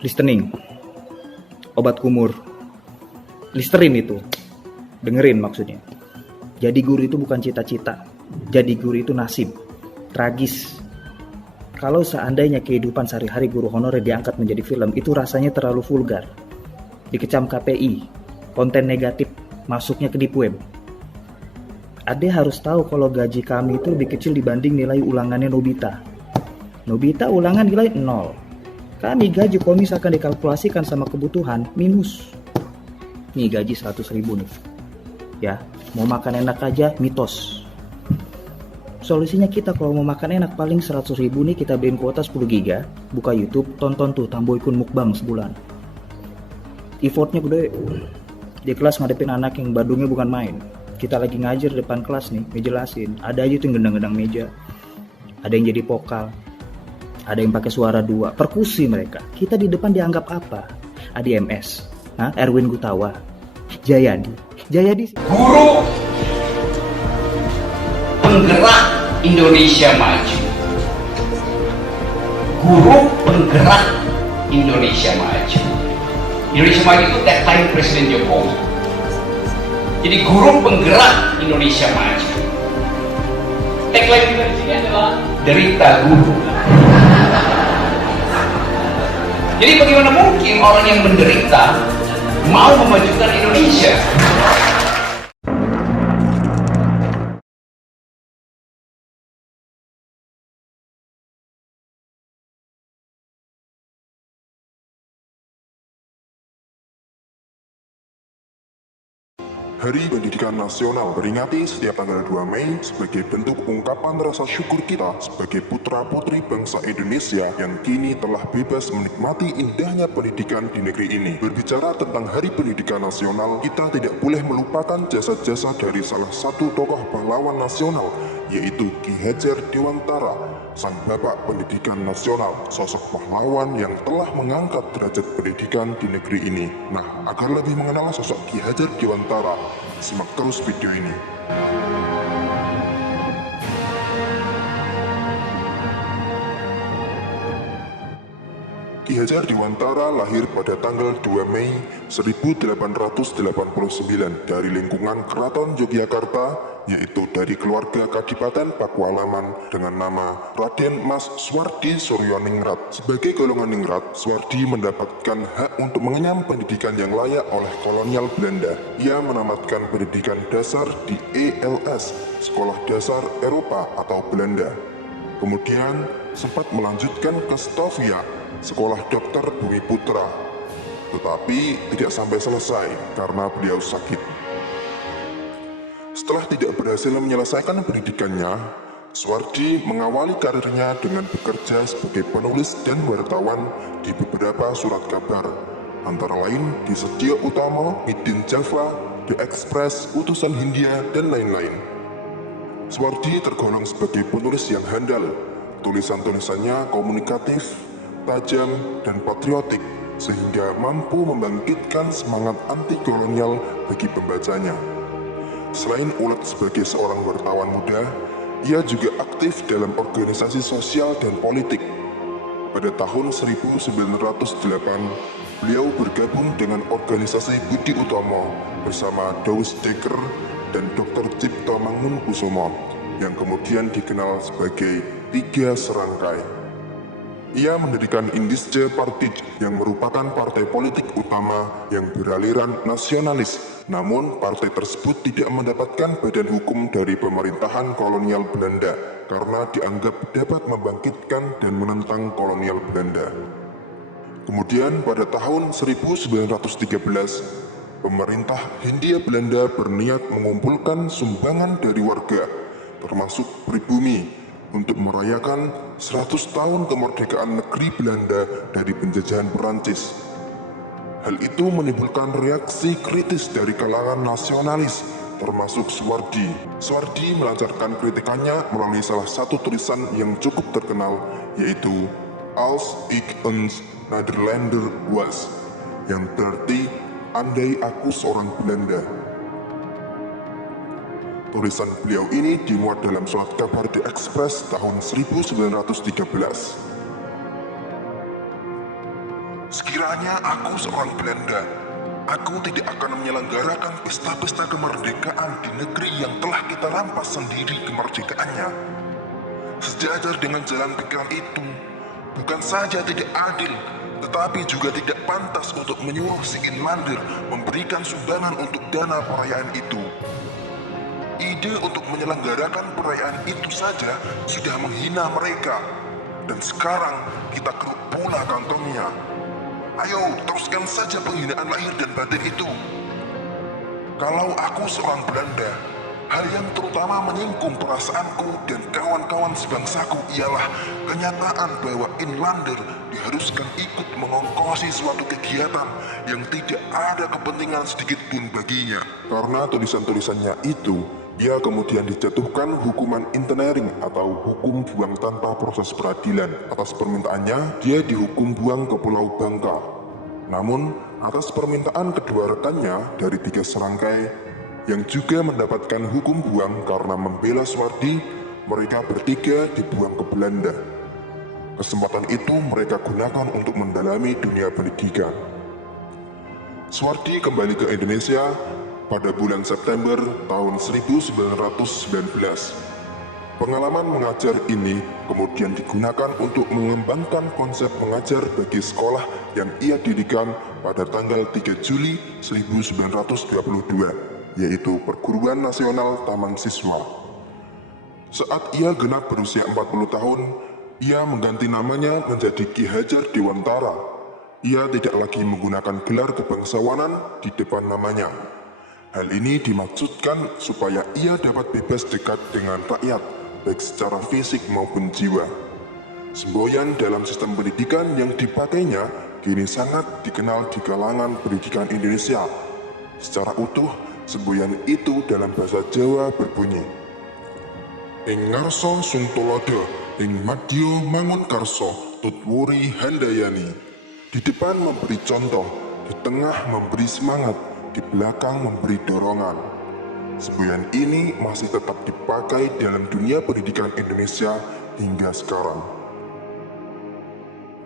Listening, obat kumur. Listerin itu, dengerin maksudnya. Jadi guru itu bukan cita-cita, jadi guru itu nasib. Tragis. Kalau seandainya kehidupan sehari-hari guru honorer diangkat menjadi film, itu rasanya terlalu vulgar. Dikecam KPI, konten negatif, masuknya ke deep web. Ade harus tahu kalau gaji kami itu lebih kecil dibanding nilai ulangannya Nobita. Nobita ulangan nilai 0. Kami gaji kalau misalkan dikalkulasikan sama kebutuhan, minus. Nih gaji 100.000 nih. Ya, mau makan enak aja, mitos. Solusinya kita kalau mau makan enak paling 100.000 nih kita beliin kuota 10 giga, buka YouTube, tonton tuh Tamboykun mukbang sebulan. Effortnya gede. Di kelas ngadepin anak yang badungnya bukan main. Kita lagi ngajar depan kelas nih, ngejelasin. Ada aja tuh yang gendang-gendang meja. Ada yang jadi vokal. Ada yang pakai suara 2, perkusi mereka. Kita di depan dianggap apa? ADMS, Erwin Gutawa, Jayadi. Guru penggerak Indonesia Maju. Guru penggerak Indonesia Maju. Indonesia Maju itu tagline Presiden Jokowi. Jadi guru penggerak Indonesia Maju. Tagline kita di sini adalah derita guru. Jadi bagaimana mungkin orang yang menderita mau memajukan Indonesia? Hari Pendidikan Nasional peringati setiap tanggal 2 Mei sebagai bentuk ungkapan rasa syukur kita sebagai putra-putri bangsa Indonesia yang kini telah bebas menikmati indahnya pendidikan di negeri ini. Berbicara tentang Hari Pendidikan Nasional, kita tidak boleh melupakan jasa-jasa dari salah satu tokoh pahlawan nasional, yaitu Ki Hajar Dewantara, sang bapak pendidikan nasional, sosok pahlawan yang telah mengangkat derajat pendidikan di negeri ini. Nah, agar lebih mengenal sosok Ki Hajar Dewantara, simak terus video ini. Ki Hajar Dewantara lahir pada tanggal 2 Mei 1889 dari lingkungan Keraton Yogyakarta, yaitu dari keluarga Kadipaten Pakualaman dengan nama Raden Mas Suwardi Suryaningrat. Sebagai golongan ningrat, Suwardi mendapatkan hak untuk mengenyam pendidikan yang layak oleh kolonial Belanda. Ia menamatkan pendidikan dasar di ELS, Sekolah Dasar Eropa atau Belanda. Kemudian sempat melanjutkan ke Stovia, Sekolah Dokter Bumi Putra. Tetapi tidak sampai selesai karena beliau sakit. Setelah tidak berhasil menyelesaikan pendidikannya, Suwardi mengawali karirnya dengan bekerja sebagai penulis dan wartawan di beberapa surat kabar, antara lain di Setia Utama, Midin Java, The Express, Utusan Hindia, dan lain-lain. Suwardi tergolong sebagai penulis yang handal. Tulisan-tulisannya komunikatif, tajam, dan patriotik, sehingga mampu membangkitkan semangat anti-kolonial bagi pembacanya. Selain ulet sebagai seorang wartawan muda, ia juga aktif dalam organisasi sosial dan politik. Pada tahun 1908, beliau bergabung dengan organisasi Budi Utomo bersama Douws Dekker dan Dr. Cipto Mangunkusumo, yang kemudian dikenal sebagai Tiga Serangkai. Ia mendirikan Indische Partij yang merupakan partai politik utama yang beraliran nasionalis. Namun, partai tersebut tidak mendapatkan badan hukum dari pemerintahan kolonial Belanda karena dianggap dapat membangkitkan dan menentang kolonial Belanda. Kemudian pada tahun 1913, pemerintah Hindia Belanda berniat mengumpulkan sumbangan dari warga, termasuk pribumi, untuk merayakan 100 tahun kemerdekaan negeri Belanda dari penjajahan Perancis. Hal itu menimbulkan reaksi kritis dari kalangan nasionalis, termasuk Suwardi. Suwardi melancarkan kritikannya melalui salah satu tulisan yang cukup terkenal, yaitu Als ik een Nederlander was, yang berarti andai aku seorang Belanda. Tulisan beliau ini dimuat dalam surat kabar The Express tahun 1913. Sekiranya aku seorang Belanda, aku tidak akan menyelenggarakan pesta-pesta kemerdekaan di negeri yang telah kita rampas sendiri kemerdekaannya. Sejajar dengan jalan pikiran itu, bukan saja tidak adil, tetapi juga tidak pantas untuk menyuruh si Inlander memberikan sumbangan untuk dana perayaan itu. Ide untuk menyelenggarakan perayaan itu saja sudah menghina mereka, dan sekarang kita keruk pula kantongnya. Ayo, teruskan saja penghinaan lahir dan batin itu. Kalau aku seorang Belanda, hal yang terutama menyinggung perasaanku dan kawan-kawan sebangsaku ialah kenyataan bahwa Inlander diharuskan ikut mengongkosi suatu kegiatan yang tidak ada kepentingan sedikit pun baginya. Karena tulisan-tulisannya itu, dia kemudian dijatuhkan hukuman internering atau hukum buang tanpa proses peradilan. Atas permintaannya, dia dihukum buang ke Pulau Bangka. Namun, atas permintaan kedua rekannya dari 3 serangkai yang juga mendapatkan hukum buang karena membela Soehardi, mereka bertiga dibuang ke Belanda. Kesempatan itu mereka gunakan untuk mendalami dunia pendidikan. Soehardi kembali ke Indonesia pada bulan September tahun 1919. Pengalaman mengajar ini kemudian digunakan untuk mengembangkan konsep mengajar bagi sekolah yang ia dirikan pada tanggal 3 Juli 1922, yaitu Perguruan Nasional Taman Siswa. Saat ia genap berusia 40 tahun, ia mengganti namanya menjadi Ki Hajar Dewantara. Ia tidak lagi menggunakan gelar kebangsawanan di depan namanya. Hal ini dimaksudkan supaya ia dapat bebas dekat dengan rakyat, baik secara fisik maupun jiwa. Semboyan dalam sistem pendidikan yang dipakainya kini sangat dikenal di kalangan pendidikan Indonesia. Secara utuh, semboyan itu dalam bahasa Jawa berbunyi, Ing ngarsa sung tulodo, ing madya mangun karso, tutwuri handayani. Di depan memberi contoh, di tengah memberi semangat, di belakang memberi dorongan. Semboyan ini masih tetap dipakai dalam dunia pendidikan Indonesia hingga sekarang.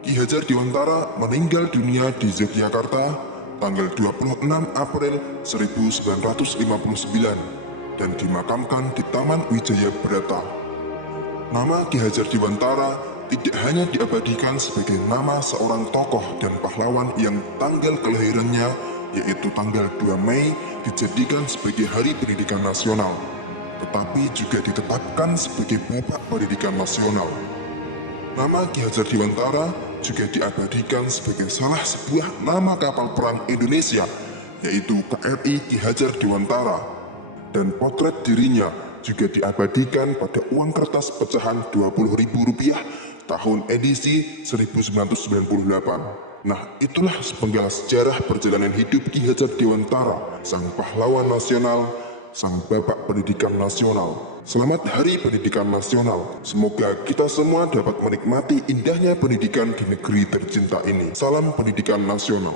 Ki Hajar Dewantara meninggal dunia di Yogyakarta tanggal 26 April 1959 dan dimakamkan di Taman Wijaya Brata. Nama Ki Hajar Dewantara tidak hanya diabadikan sebagai nama seorang tokoh dan pahlawan yang tanggal kelahirannya, yaitu tanggal 2 Mei, dijadikan sebagai Hari Pendidikan Nasional, tetapi juga ditetapkan sebagai Bapak Pendidikan Nasional. Nama Ki Hajar Dewantara juga diabadikan sebagai salah sebuah nama kapal perang Indonesia, yaitu KRI Ki Hajar Dewantara, dan potret dirinya juga diabadikan pada uang kertas pecahan Rp20.000 tahun edisi 1998. Nah, itulah sepenggal sejarah perjalanan hidup Ki Hajar Dewantara, sang pahlawan nasional, sang bapak pendidikan nasional. Selamat Hari Pendidikan Nasional. Semoga kita semua dapat menikmati indahnya pendidikan di negeri tercinta ini. Salam pendidikan nasional.